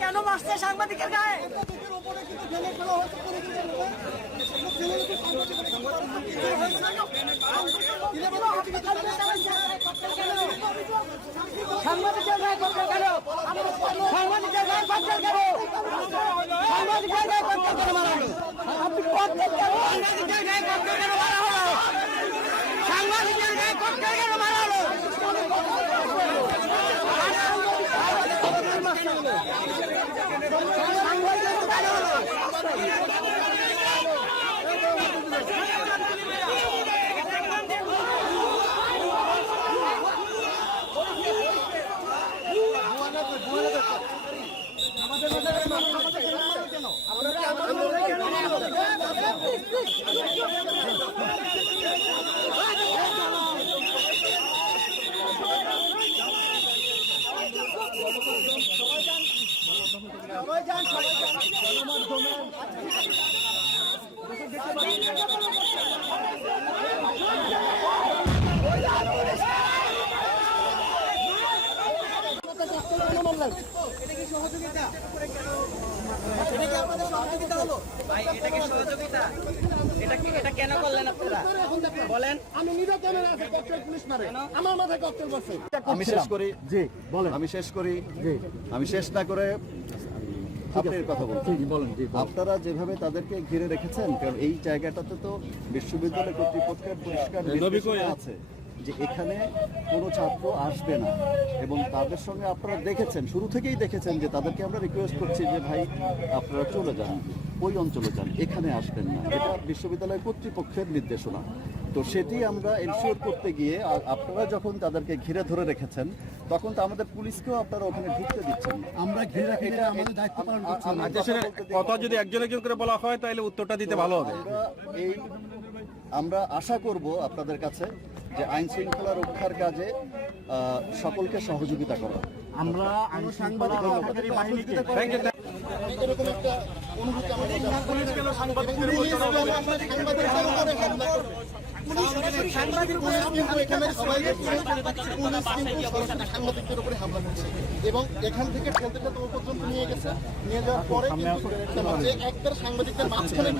কেন মারছে সাংবাদিকের গায়ে? সাংবাদিকের গায়ে ককটেল কেন? সাংবাদিকের গায়ে ককটেল কেন? সাংবাদিকের গায়ে ককটেল কেন মারা হলো? আপনি ককটেল কেন? সাংবাদিকের গায়ে ককটেল কেন মারা হলো? সাংবাদিকের গায়ে ককটেল কেন মারা হলো? আমি শেষ না করে আপনার কথা বলুন। আপনারা যেভাবে তাদেরকে ঘিরে রেখেছেন, কারণ এই জায়গাটাতে তো বিশ্ববিদ্যালয় কর্তৃপক্ষের পরিষ্কার নির্দেশনা আছে যে এখানে কোনো ছাত্র আসবে না, এবং তাদের সঙ্গে আপনারা দেখেছেন, শুরু থেকেই দেখেছেন যে তাদেরকে আমরা রিকোয়েস্ট করছি যে ভাই আপনারা চলে যান, ওই অঞ্চলে যান, এখানে আসবেন না। এটা বিশ্ববিদ্যালয় কর্তৃপক্ষের নির্দেশনা। তো সেটি আমরা এনশিওর করতে গিয়ে আপনারা যখন তাদেরকে ঘিরে ধরে রেখেছেন, তখন তো আমাদের পুলিশকেও আপনারা ওখানে ঢুকতে দিচ্ছেন না। আমরা ঘিরে রাখি, এটা আমাদের দায়িত্ব পালন করছি। কথা যদি একজন একজন করে বলা হয় তাহলে উত্তরটা দিতে ভালো হবে। আমরা আশা করব আপনাদের কাছে যে আইন শৃঙ্খলা রক্ষার কাজে সকলকে সহযোগিতা করা। আমরা আইন শৃঙ্খলা রক্ষাকারী বাহিনীকে এরকম একটা অনুভূতি আমাদের সাংবাদিকদের উপরে হামলা করছে, এবং এখান থেকে ঠেলতে ঠেলতে ও পর্যন্ত নিয়ে গেছে। নিয়ে যাওয়ার পরে একবার সাংবাদিকদের মাঝখানে